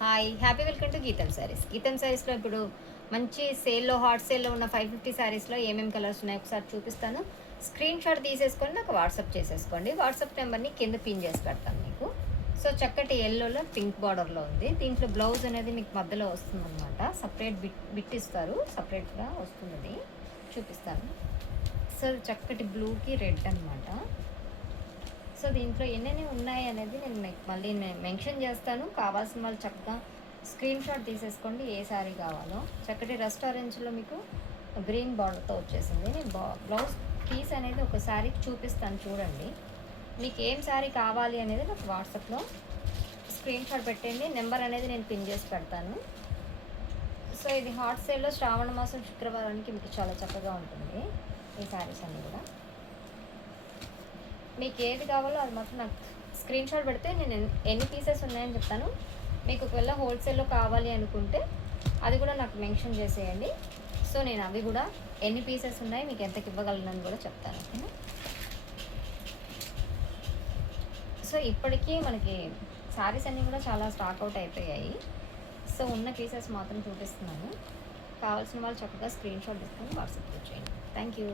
Hi! Happy welcome to గీతం శారీస్. గీతం శారీస్‌లో ఇప్పుడు మంచి సేల్‌లో, హాట్ సేల్‌లో ఉన్న 550 శారీస్‌లో ఏమేమి కలర్స్ ఉన్నాయో ఒకసారి చూపిస్తాను. స్క్రీన్ షాట్ తీసేసుకొని నాకు వాట్సాప్ చేసేసుకోండి. వాట్సాప్ నెంబర్‌ని కింద పిన్ చేసి పెడతాను మీకు. సో, చక్కటి యెల్లోలో పింక్ బార్డర్‌లో ఉంది. దీంట్లో బ్లౌజ్ అనేది మీకు మధ్యలో వస్తుందనమాట. సపరేట్ బిట్ ఇస్తారు. సపరేట్‌గా వస్తుందది. చూపిస్తాను. సో, చక్కటి బ్లూకి రెడ్ అనమాట. సో, దీంట్లో ఎన్నెన్ని ఉన్నాయి అనేది నేను మీకు మళ్ళీ మెన్షన్ చేస్తాను. కావాల్సిన వాళ్ళు చక్కగా స్క్రీన్ షాట్ తీసేసుకోండి ఏ శారీ కావాలో. చక్కటి రెస్టారెంట్స్‌లో మీకు గ్రీన్ బార్డర్‌తో వచ్చేసింది. నేను బ్లౌజ్ పీస్ అనేది ఒక శారీకి చూపిస్తాను చూడండి. మీకు ఏం శారీ కావాలి అనేది నాకు వాట్సాప్‌లో స్క్రీన్ షాట్ పెట్టండి. నెంబర్ అనేది నేను పిన్ చేసి పెడతాను. సో, ఇది హాట్ సేల్‌లో శ్రావణ మాసం శుక్రవారానికి మీకు చాలా చక్కగా ఉంటుంది. ఈ శారీస్ అన్నీ కూడా. మీకు ఏది కావాలో అది మాత్రం నాకు స్క్రీన్ షాట్ పెడితే నేను ఎన్ని పీసెస్ ఉన్నాయని చెప్తాను. మీకు ఒకవేళ హోల్సేల్‌లో కావాలి అనుకుంటే అది కూడా నాకు మెన్షన్ చేసేయండి. సో, నేను అవి కూడా ఎన్ని పీసెస్ ఉన్నాయి, మీకు ఎంతకి ఇవ్వగలనని కూడా చెప్తాను. ఓకేనా? సో, ఇప్పటికీ మనకి శారీస్ అన్నీ కూడా చాలా స్టాక్ అవుట్ అయిపోయాయి. సో, ఉన్న పీసెస్ మాత్రం చూపిస్తున్నాను. కావాల్సిన వాళ్ళు చక్కగా స్క్రీన్ షాట్ తీసుకొని వాట్సాప్‌లో చేయండి. Thank you.